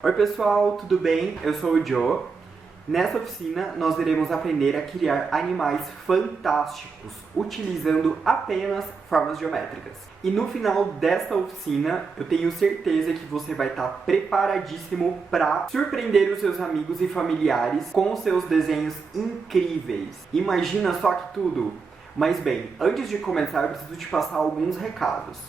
Oi pessoal, tudo bem? Eu sou o Joe. Nessa oficina nós iremos aprender a criar animais fantásticos utilizando apenas formas geométricas. E no final desta oficina eu tenho certeza que você vai estar preparadíssimo para surpreender os seus amigos e familiares com os seus desenhos incríveis. Imagina só que tudo! Mas bem, antes de começar eu preciso te passar alguns recados.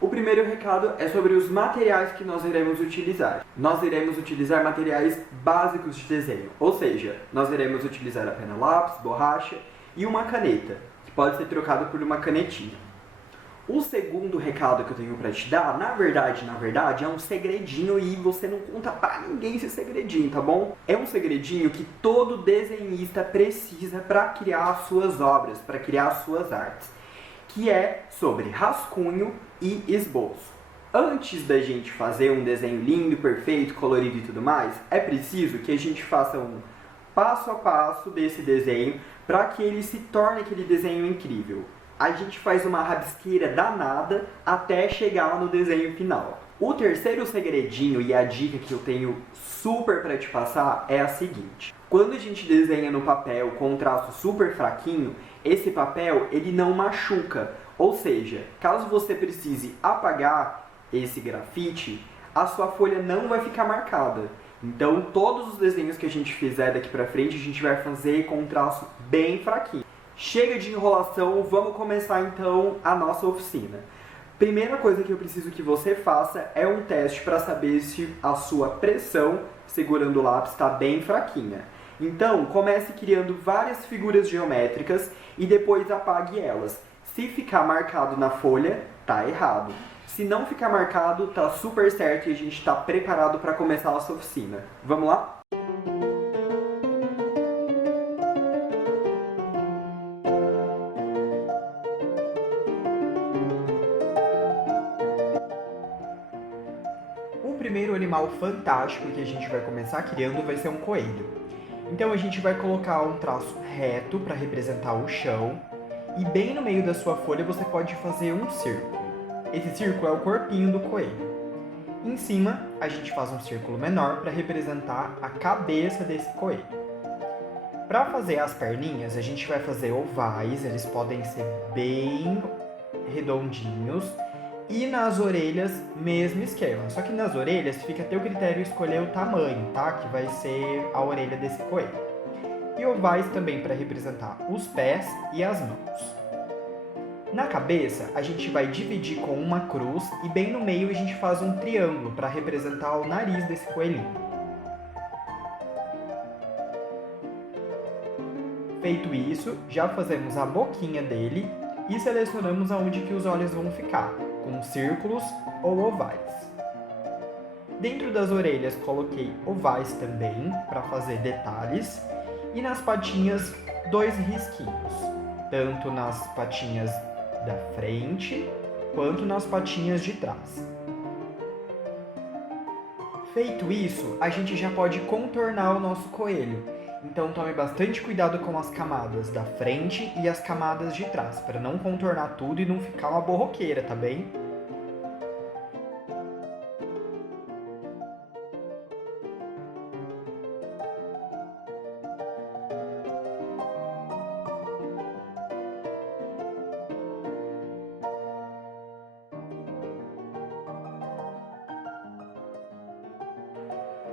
O primeiro recado é sobre os materiais que nós iremos utilizar. Nós iremos utilizar materiais básicos de desenho, ou seja, nós iremos utilizar apenas lápis, borracha e uma caneta, que pode ser trocado por uma canetinha. O segundo recado que eu tenho para te dar, na verdade, é um segredinho e você não conta pra ninguém esse segredinho, tá bom? É um segredinho que todo desenhista precisa para criar as suas obras, para criar as suas artes, que é sobre rascunho e esboço. Antes da gente fazer um desenho lindo, perfeito, colorido e tudo mais, é preciso que a gente faça um passo a passo desse desenho para que ele se torne aquele desenho incrível. A gente faz uma rabisqueira danada até chegar no desenho final. O terceiro segredinho e a dica que eu tenho super para te passar é a seguinte: quando a gente desenha no papel com um traço super fraquinho, esse papel ele não machuca. Ou seja, caso você precise apagar esse grafite, a sua folha não vai ficar marcada. Então, todos os desenhos que a gente fizer daqui pra frente, a gente vai fazer com um traço bem fraquinho. Chega de enrolação, vamos começar então a nossa oficina. Primeira coisa que eu preciso que você faça é um teste para saber se a sua pressão segurando o lápis está bem fraquinha. Então, comece criando várias figuras geométricas e depois apague elas. Se ficar marcado na folha, tá errado. Se não ficar marcado, tá super certo e a gente está preparado para começar a nossa oficina. Vamos lá? O primeiro animal fantástico que a gente vai começar criando vai ser um coelho. Então a gente vai colocar um traço reto para representar o chão e bem no meio da sua folha você pode fazer um círculo. Esse círculo é o corpinho do coelho. Em cima a gente faz um círculo menor para representar a cabeça desse coelho. Para fazer as perninhas a gente vai fazer ovais, eles podem ser bem redondinhos. E nas orelhas, mesmo esquema. Só que nas orelhas fica a teu critério escolher o tamanho, tá? Que vai ser a orelha desse coelho. E ovais também para representar os pés e as mãos. Na cabeça, a gente vai dividir com uma cruz e bem no meio a gente faz um triângulo para representar o nariz desse coelhinho. Feito isso, já fazemos a boquinha dele e selecionamos aonde que os olhos vão ficar, com círculos ou ovais. Dentro das orelhas coloquei ovais também, para fazer detalhes, e nas patinhas 2 risquinhos, tanto nas patinhas da frente, quanto nas patinhas de trás. Feito isso, a gente já pode contornar o nosso coelho. Então tome bastante cuidado com as camadas da frente e as camadas de trás, para não contornar tudo e não ficar uma borroqueira, tá bem?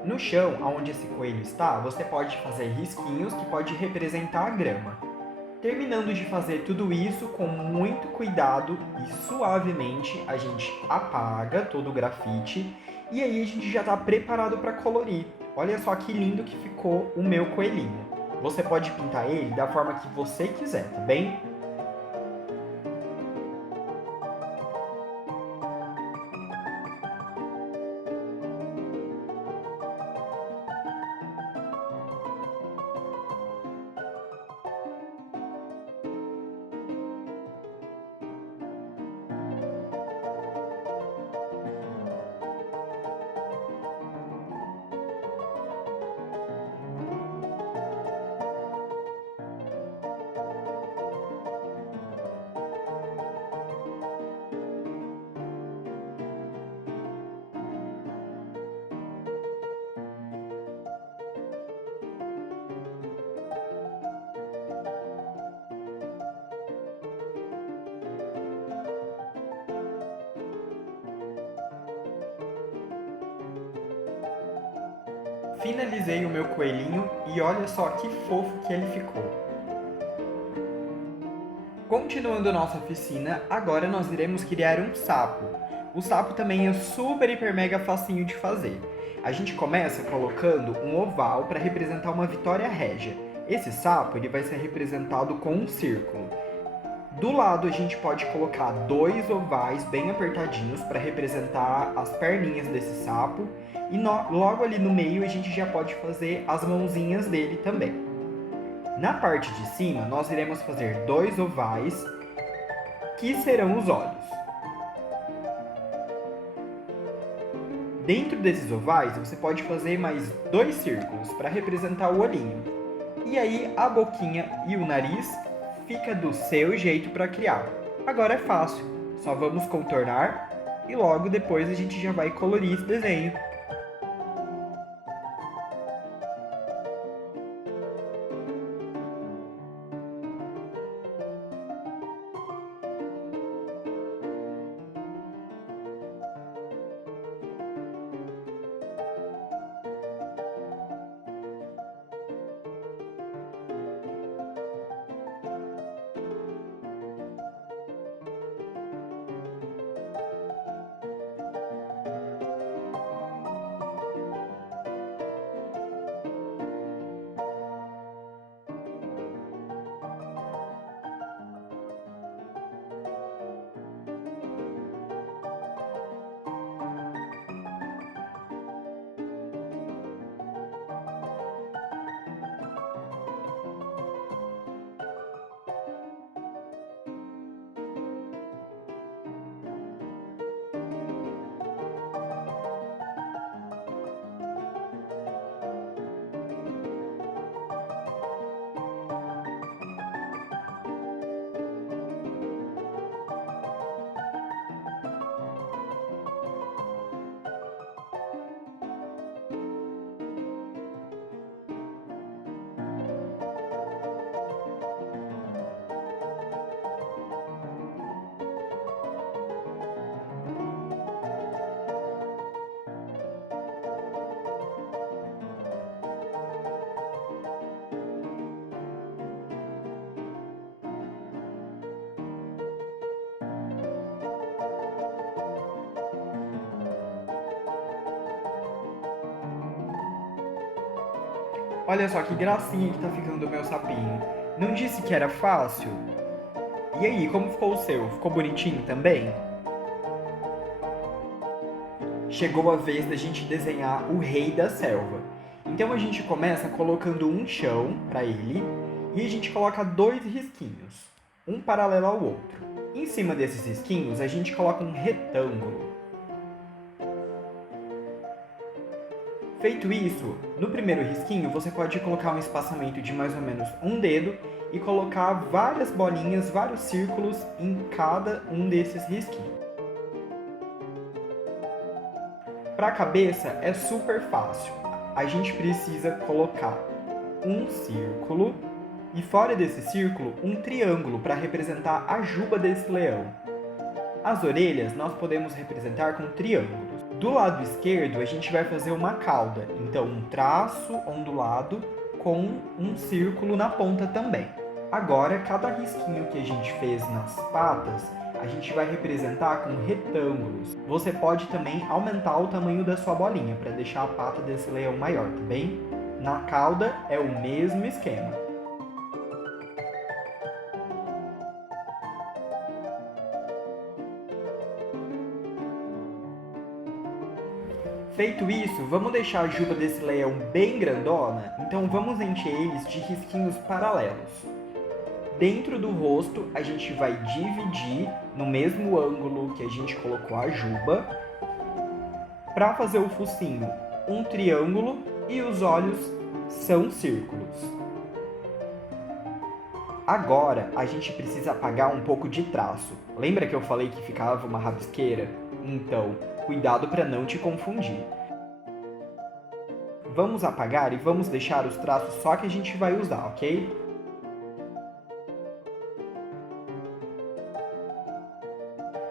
No chão, onde esse coelho está, você pode fazer risquinhos que pode representar a grama. Terminando de fazer tudo isso, com muito cuidado e suavemente, a gente apaga todo o grafite e aí a gente já está preparado para colorir. Olha só que lindo que ficou o meu coelhinho. Você pode pintar ele da forma que você quiser, tá bem? Finalizei o meu coelhinho e olha só que fofo que ele ficou. Continuando nossa oficina, agora nós iremos criar um sapo. O sapo também é super, hiper, mega facinho de fazer. A gente começa colocando um oval para representar uma vitória régia. Esse sapo ele vai ser representado com um círculo. Do lado a gente pode colocar 2 ovais bem apertadinhos para representar as perninhas desse sapo. E logo ali no meio a gente já pode fazer as mãozinhas dele também. Na parte de cima nós iremos fazer 2 ovais que serão os olhos. Dentro desses ovais você pode fazer mais 2 círculos para representar o olhinho. E aí a boquinha e o nariz fica do seu jeito para criar. Agora é fácil, só vamos contornar e logo depois a gente já vai colorir esse desenho. Olha só que gracinha que tá ficando o meu sapinho. Não disse que era fácil? E aí, como ficou o seu? Ficou bonitinho também? Chegou a vez da gente desenhar o rei da selva. Então a gente começa colocando um chão para ele e a gente coloca 2 risquinhos, um paralelo ao outro. Em cima desses risquinhos a gente coloca um retângulo. Feito isso, no primeiro risquinho você pode colocar um espaçamento de mais ou menos um dedo e colocar várias bolinhas, vários círculos em cada um desses risquinhos. Para a cabeça é super fácil. A gente precisa colocar um círculo e fora desse círculo um triângulo para representar a juba desse leão. As orelhas nós podemos representar com triângulos. Do lado esquerdo a gente vai fazer uma cauda, então um traço ondulado com um círculo na ponta também. Agora, cada risquinho que a gente fez nas patas, a gente vai representar com retângulos. Você pode também aumentar o tamanho da sua bolinha para deixar a pata desse leão maior, tá bem? Na cauda é o mesmo esquema. Feito isso, vamos deixar a juba desse leão bem grandona? Então vamos encher eles de risquinhos paralelos. Dentro do rosto, a gente vai dividir no mesmo ângulo que a gente colocou a juba. Para fazer o focinho, um triângulo e os olhos são círculos. Agora, a gente precisa apagar um pouco de traço. Lembra que eu falei que ficava uma rabisqueira? Então, cuidado para não te confundir. Vamos apagar e vamos deixar os traços só que a gente vai usar, ok?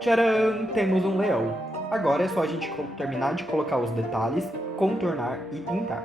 Tcharam! Temos um leão. Agora é só a gente terminar de colocar os detalhes, contornar e pintar.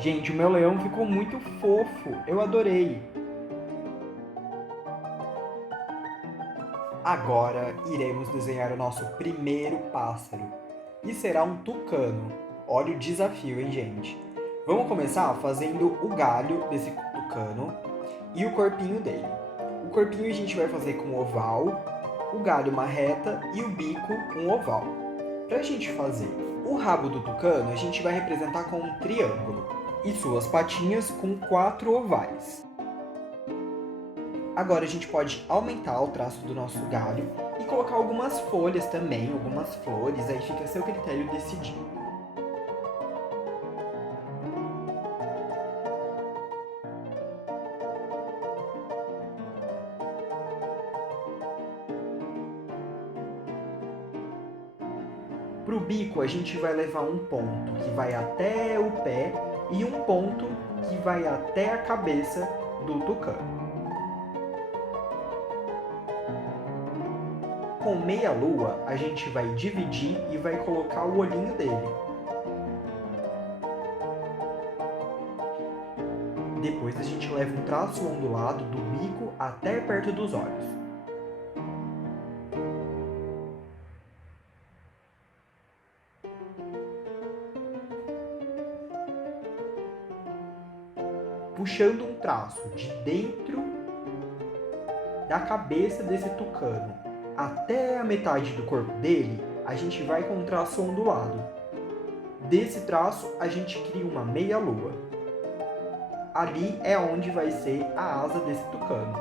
Gente, o meu leão ficou muito fofo, eu adorei! Agora iremos desenhar o nosso primeiro pássaro, e será um tucano. Olha o desafio, hein, gente? Vamos começar fazendo o galho desse tucano e o corpinho dele. O corpinho a gente vai fazer com oval, o galho uma reta e o bico um oval. Para a gente fazer o rabo do tucano, a gente vai representar com um triângulo e suas patinhas com 4 ovais. Agora a gente pode aumentar o traço do nosso galho e colocar algumas folhas também, algumas flores, aí fica a seu critério decidir. Para o bico, a gente vai levar um ponto que vai até o pé e um ponto que vai até a cabeça do tucano. Com meia lua, a gente vai dividir e vai colocar o olhinho dele. Depois a gente leva um traço ondulado do bico até perto dos olhos. Puxando um traço de dentro da cabeça desse tucano até a metade do corpo dele, a gente vai com um traço ondulado. Desse traço, a gente cria uma meia-lua. Ali é onde vai ser a asa desse tucano.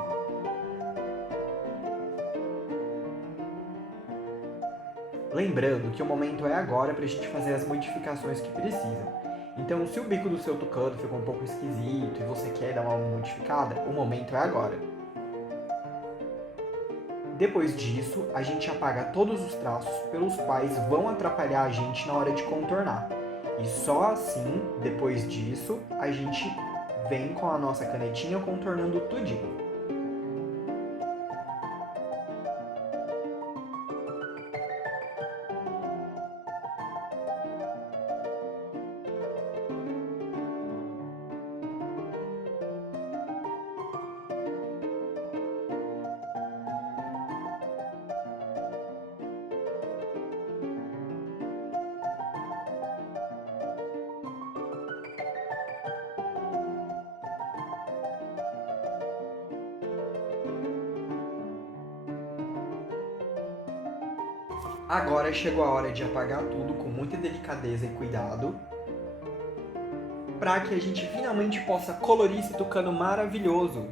Lembrando que o momento é agora para a gente fazer as modificações que precisam. Então, se o bico do seu tucano ficou um pouco esquisito e você quer dar uma modificada, o momento é agora. Depois disso, a gente apaga todos os traços pelos quais vão atrapalhar a gente na hora de contornar. E só assim, depois disso, a gente vem com a nossa canetinha contornando tudinho. Agora chegou a hora de apagar tudo com muita delicadeza e cuidado, para que a gente finalmente possa colorir esse tucano maravilhoso.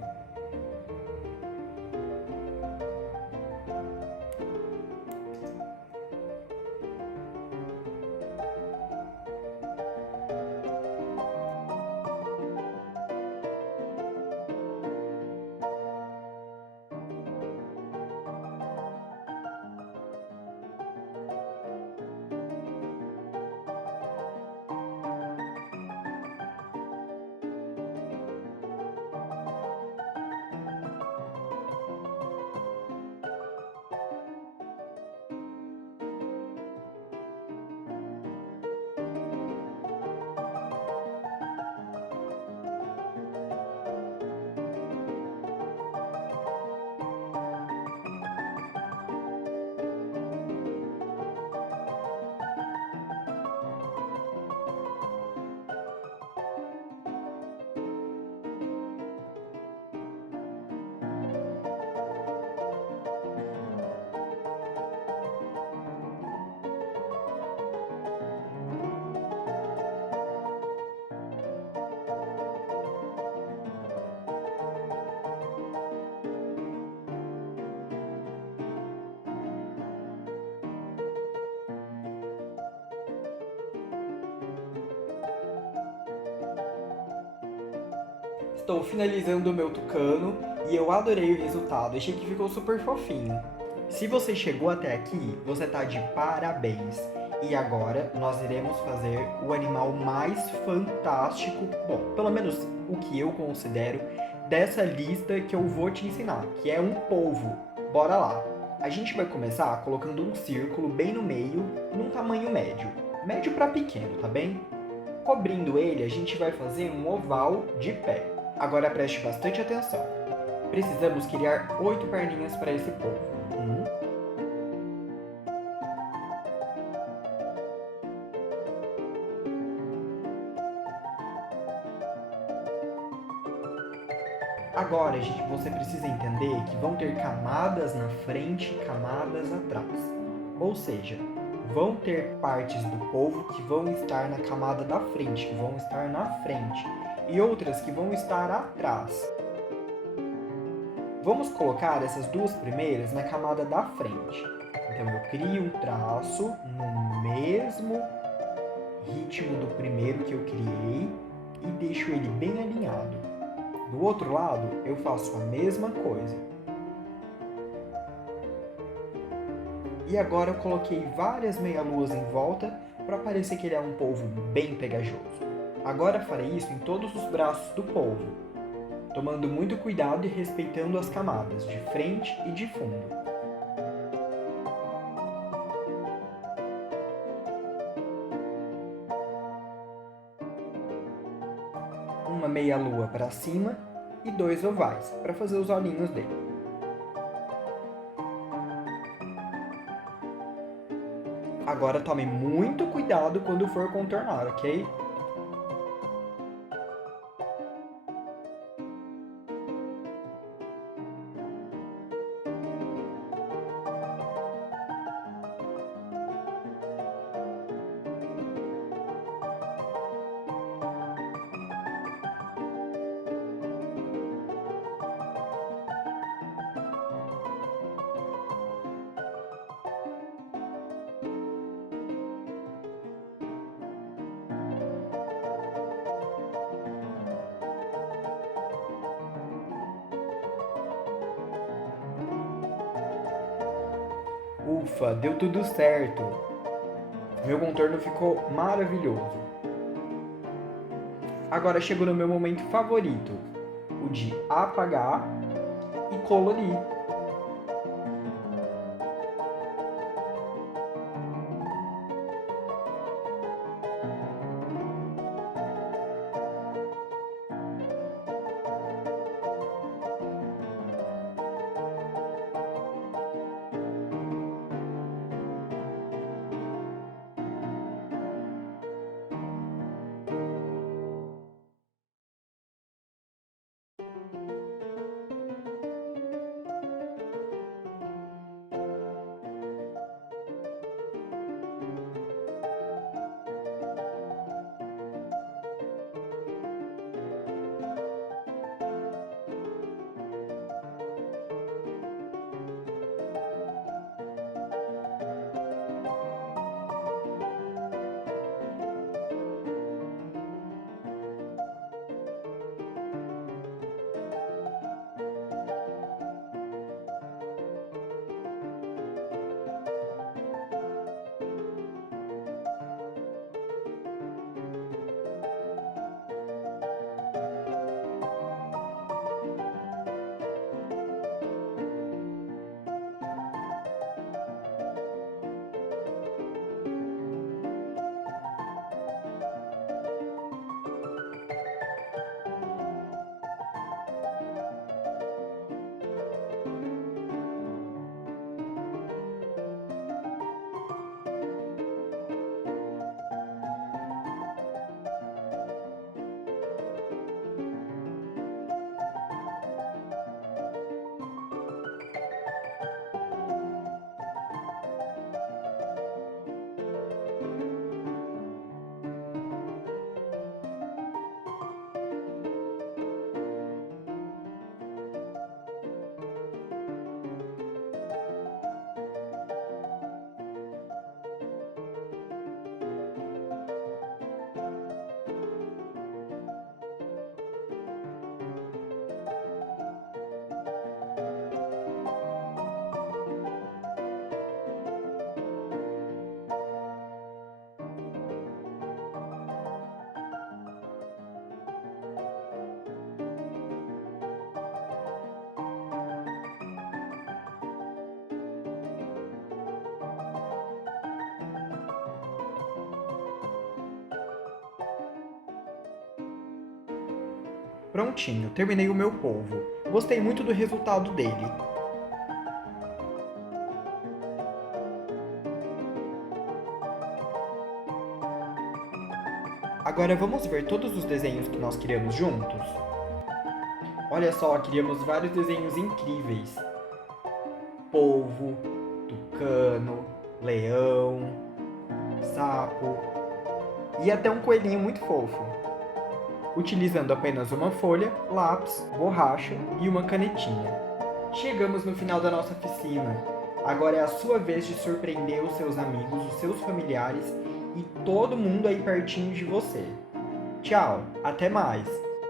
Estou finalizando o meu tucano e eu adorei o resultado, achei que ficou super fofinho. Se você chegou até aqui, você tá de parabéns! E agora nós iremos fazer o animal mais fantástico, bom, pelo menos o que eu considero, dessa lista que eu vou te ensinar, que é um polvo. Bora lá! A gente vai começar colocando um círculo bem no meio, num tamanho médio. Médio para pequeno, tá bem? Cobrindo ele, a gente vai fazer um oval de pé. Agora preste bastante atenção. Precisamos criar 8 perninhas para esse polvo. Agora, gente, você precisa entender que vão ter camadas na frente e camadas atrás. Ou seja, vão ter partes do polvo que vão estar na camada da frente, que vão estar na frente, e outras que vão estar atrás. Vamos colocar essas duas primeiras na camada da frente. Então, eu crio um traço no mesmo ritmo do primeiro que eu criei e deixo ele bem alinhado. Do outro lado, eu faço a mesma coisa. E agora eu coloquei várias meia-luas em volta para parecer que ele é um polvo bem pegajoso. Agora farei isso em todos os braços do polvo, tomando muito cuidado e respeitando as camadas de frente e de fundo. Uma meia-lua para cima e 2 ovais para fazer os olhinhos dele. Agora tome muito cuidado quando for contornar, ok? Ufa, deu tudo certo! Meu contorno ficou maravilhoso. Agora chegou no meu momento favorito, o de apagar e colorir. Prontinho, terminei o meu polvo. Gostei muito do resultado dele. Agora vamos ver todos os desenhos que nós criamos juntos? Olha só, criamos vários desenhos incríveis. Polvo, tucano, leão, sapo e até um coelhinho muito fofo. Utilizando apenas uma folha, lápis, borracha e uma canetinha. Chegamos no final da nossa oficina. Agora é a sua vez de surpreender os seus amigos, os seus familiares e todo mundo aí pertinho de você. Tchau, até mais!